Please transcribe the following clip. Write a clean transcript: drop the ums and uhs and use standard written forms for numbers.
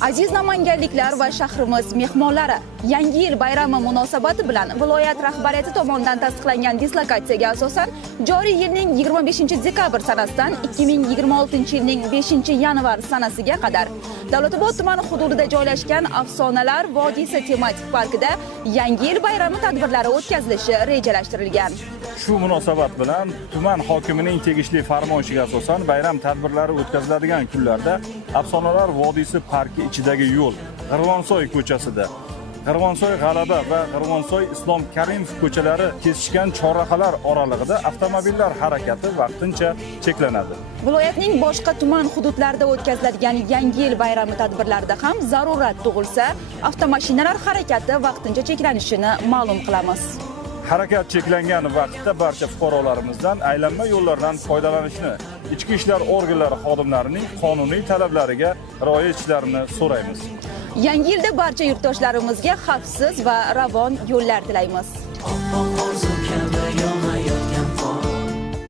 Aziz namanganliklar va shahrimiz mehmonlari, Yangi yil bayrami munosabati bilan viloyat rahbariyati tomonidan tasdiqlangan dislokatsiyaga asosan joriy yilning 25-dekabr sanasidan 2026-yilning 5-yanvar sanasiga qadar Davlatobod tumani hududida joylashgan Afsonalar vodiysi tematik parkida Yangi yil bayrami tadbirlari o'tkazilishi rejalashtirilgan. Shu munosabat bilan tuman hokimining tegishli farmoyishiga asosan bayram tadbirlari o'tkaziladigan kunlarda Afsonalar vodiysi parki ichidagi yo'l G'irvonsoy ko'chasida, G'irvonsoy G'alaba va G'irvonsoy Islom Karimov ko'chalari kesishgan chorrahalar oralig'ida avtomobillar harakati vaqtincha cheklanadi. Viloyatning boshqa tuman hududlarida o'tkaziladigan Yangi yil bayrami tadbirlarida ham zarurat tug'ilsa, avtomashinalar harakati vaqtincha cheklanishini ma'lum qilamiz. Harakat cheklangan vaqtda barcha fuqarolarimizdan aylanma yo'llardan foydalanishni, ichki ishlar organlari xodimlarining qonuniy talablariga rioya etishlarini so'raymiz. Yangi yilda barcha yurtdoshlarimizga xavfsiz va ravon yo'llar tilaymiz.